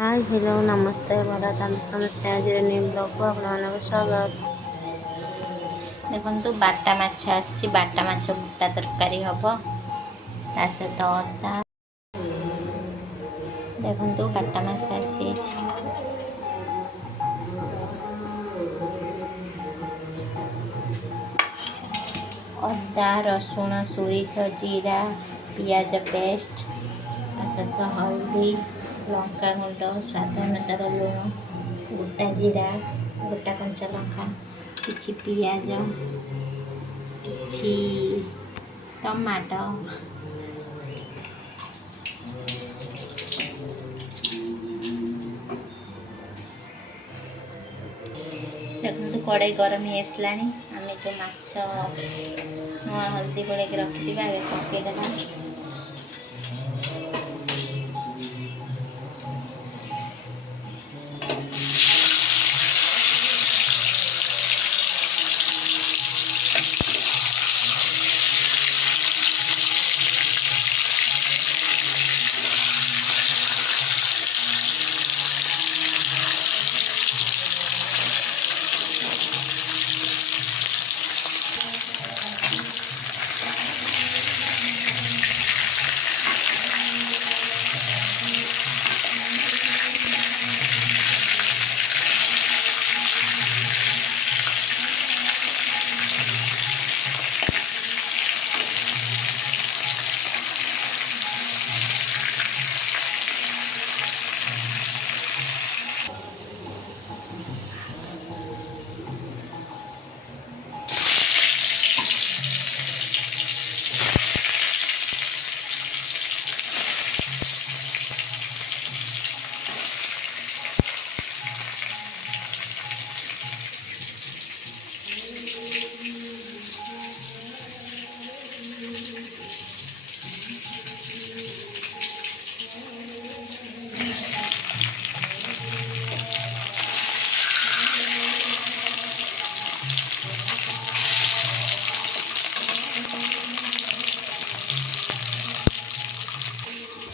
Hi hello नमस्ते भारत समस्या आज न्यू ब्लॉग को आपको स्वागत। देखो बाटा माछ आसी बाटा माछ गोटा तरकारी हम ता सहित अदा देखो बाटा माछ आसी अदा रसुण सोरिष जीरा पियाज पेस्ट ता सहित हल्दी लंका गुंड स्वाद अनुसार लुण गोटा जीरा गोटा कंचा लंका किछि पियाज किछि टमाटो देखो कड़ाई गरम हो आसला आम जो माछ हल्दी गोल रखी पकईदेवा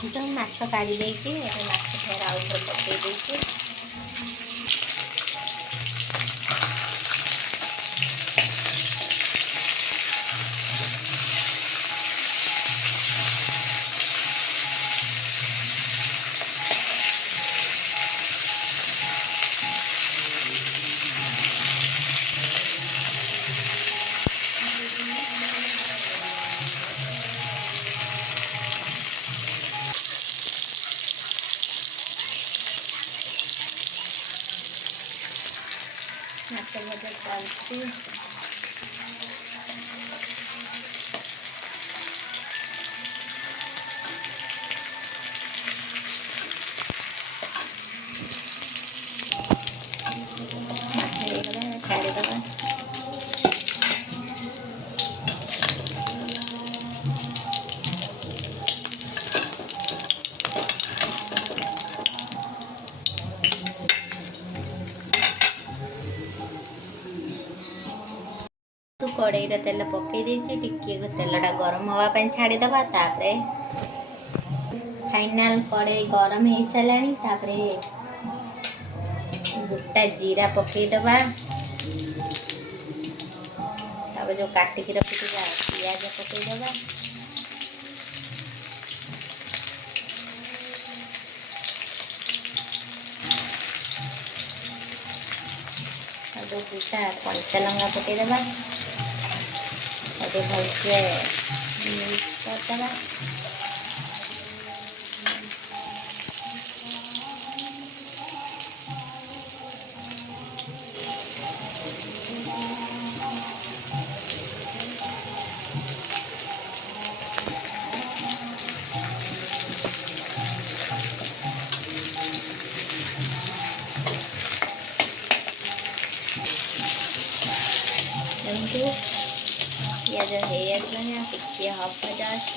तो माछ काढ़ी देती माछ फेर आउ थे पकई देती माछ भजा चलती छाड़ीदे तो कड़ई तेल पकई टे तेलटा गरम हाँपाई छाड़ीदे फाइनाल कड़ई गरम हो सारे गोटा जीरा पकईदे जो काटिकी रखी पियाज पकईदे दुटा कंचा लंका पकईदे भलसे मिक्स करदे पियाज हो टिके हब जस्ट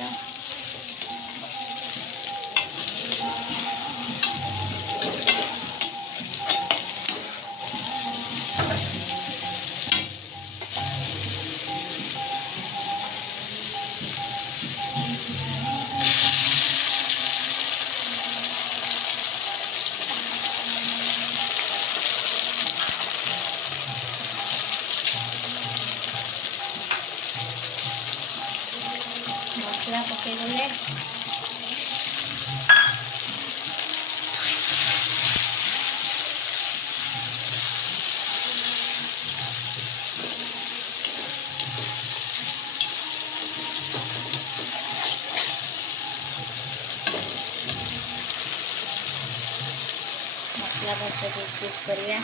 ପକେଇଦେଲେ ମସଲା ଭଲସେ ମିକ୍ସ କରିବା।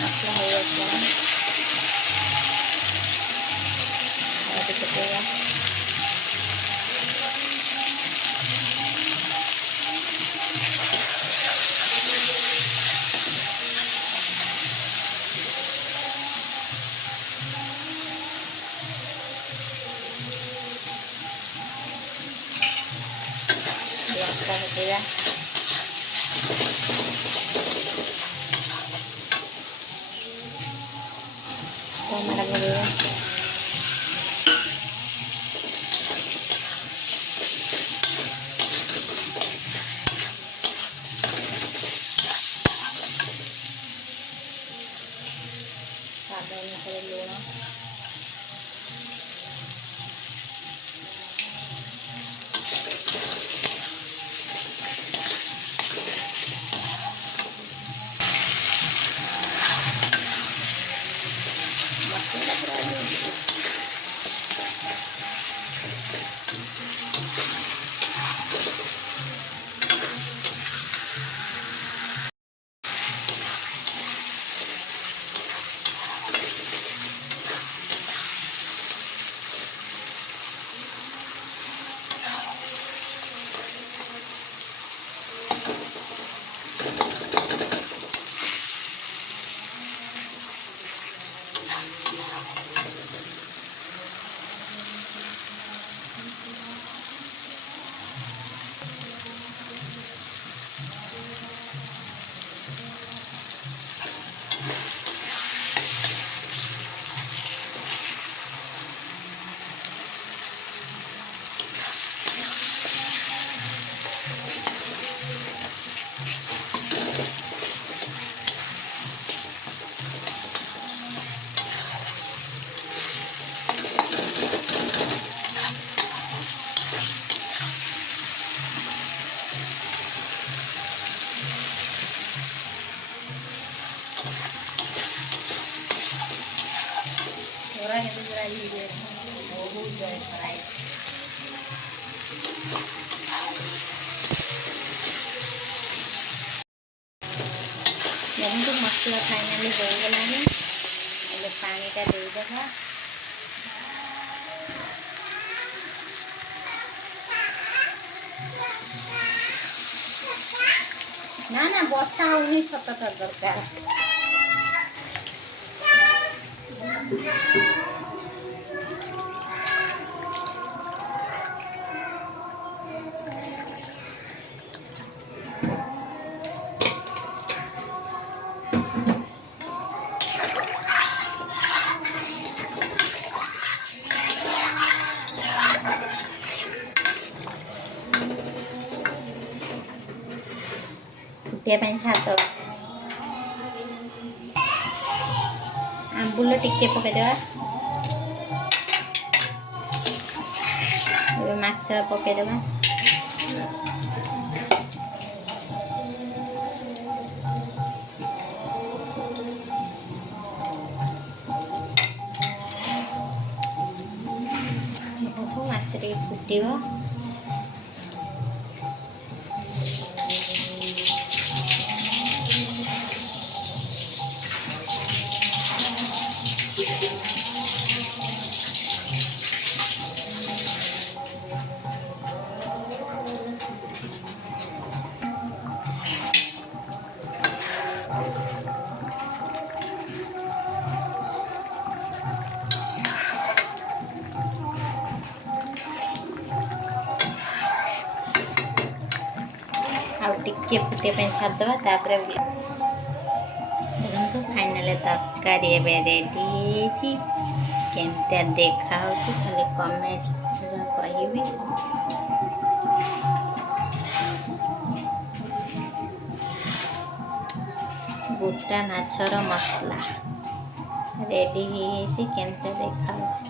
ମସଲା ହେଇଯାଇଥିବ ହଳଦୀ ପକେଇବା। ଲଙ୍କା ପକେଇବା। ଟମାଟୋ ପକେଇବା। ସ୍ୱାଦ ଅନୁସାରେ ଲୁଣ। ମସଲା ପୁରା थोड़ा है तो जरा ये बहुत जय फ्राई। देखो मसला फाइनाली हो गलानी एले पानी टा दे देबा। ना ना वर्षा होनी सतत दरकार। फुटिया पानी छाड़ आंबुल टिके पकईदेवा। माछ पकईदेवा। माछ टे फुटिव। ଆଉ ଟିକେ ଫୁଟିବା ପାଇଁ ଛାଡ଼ିଦେବା। ତାପରେ ଦେଖନ୍ତୁ ଫାଇନାଲ ତରକାରୀ ଏବେ ରେଡ଼ି ହେଇଛି। କେମିତିଆ ଦେଖାହେଉଛି ଖାଲି କମେଣ୍ଟ କହିବି। ଗୋଟା ମାଛର ମସଲା ରେଡ଼ି ହେଇଯାଇଛି। କେମିତିଆ ଦେଖାହେଉଛି